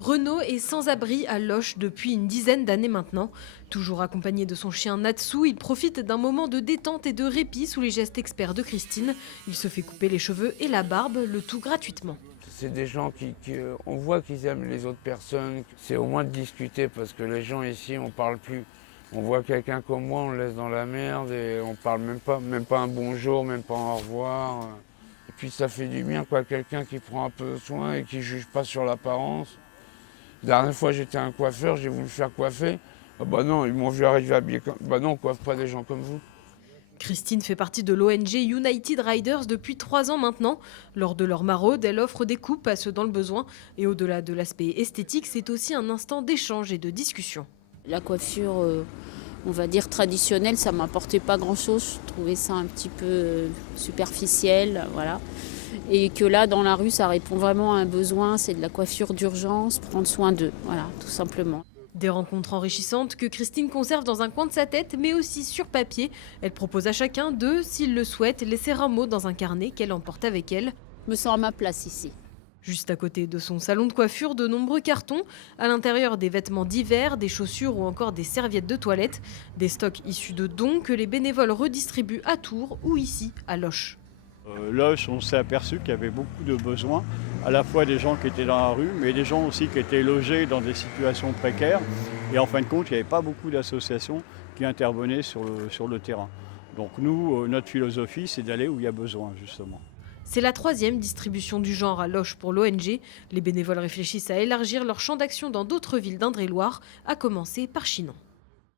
Renaud est sans abri à Loches depuis une dizaine d'années maintenant. Toujours accompagné de son chien Natsu, il profite d'un moment de détente et de répit sous les gestes experts de Christine. Il se fait couper les cheveux et la barbe, le tout gratuitement. C'est des gens on voit qu'ils aiment les autres personnes. C'est au moins de discuter parce que les gens ici, on parle plus. On voit quelqu'un comme moi, on le laisse dans la merde et on parle même pas un bonjour, même pas un au revoir. Et puis ça fait du bien, quoi, quelqu'un qui prend un peu soin et qui juge pas sur l'apparence. La dernière fois, j'étais un coiffeur, j'ai voulu faire coiffer. Ah bah non, ils m'ont vu arriver habillé comme... Bah non, on coiffe pas des gens comme vous. Christine fait partie de l'ONG United Riders depuis 3 ans maintenant. Lors de leur maraude, elle offre des coupes à ceux dans le besoin. Et au-delà de l'aspect esthétique, c'est aussi un instant d'échange et de discussion. La coiffure, on va dire traditionnelle, ça m'apportait pas grand-chose. Je trouvais ça un petit peu superficiel, voilà. Et que là, dans la rue, ça répond vraiment à un besoin, c'est de la coiffure d'urgence, prendre soin d'eux, voilà, tout simplement. Des rencontres enrichissantes que Christine conserve dans un coin de sa tête, mais aussi sur papier. Elle propose à chacun de, s'il le souhaite, laisser un mot dans un carnet qu'elle emporte avec elle. Je me sens à ma place ici. Juste à côté de son salon de coiffure, de nombreux cartons. À l'intérieur, des vêtements d'hiver, des chaussures ou encore des serviettes de toilette. Des stocks issus de dons que les bénévoles redistribuent à Tours ou ici, à Loches. Loches, on s'est aperçu qu'il y avait beaucoup de besoins, à la fois des gens qui étaient dans la rue, mais des gens aussi qui étaient logés dans des situations précaires. Et en fin de compte, il n'y avait pas beaucoup d'associations qui intervenaient sur le terrain. Donc nous, notre philosophie, c'est d'aller où il y a besoin, justement. C'est la 3e distribution du genre à Loches pour l'ONG. Les bénévoles réfléchissent à élargir leur champ d'action dans d'autres villes d'Indre-et-Loire, à commencer par Chinon.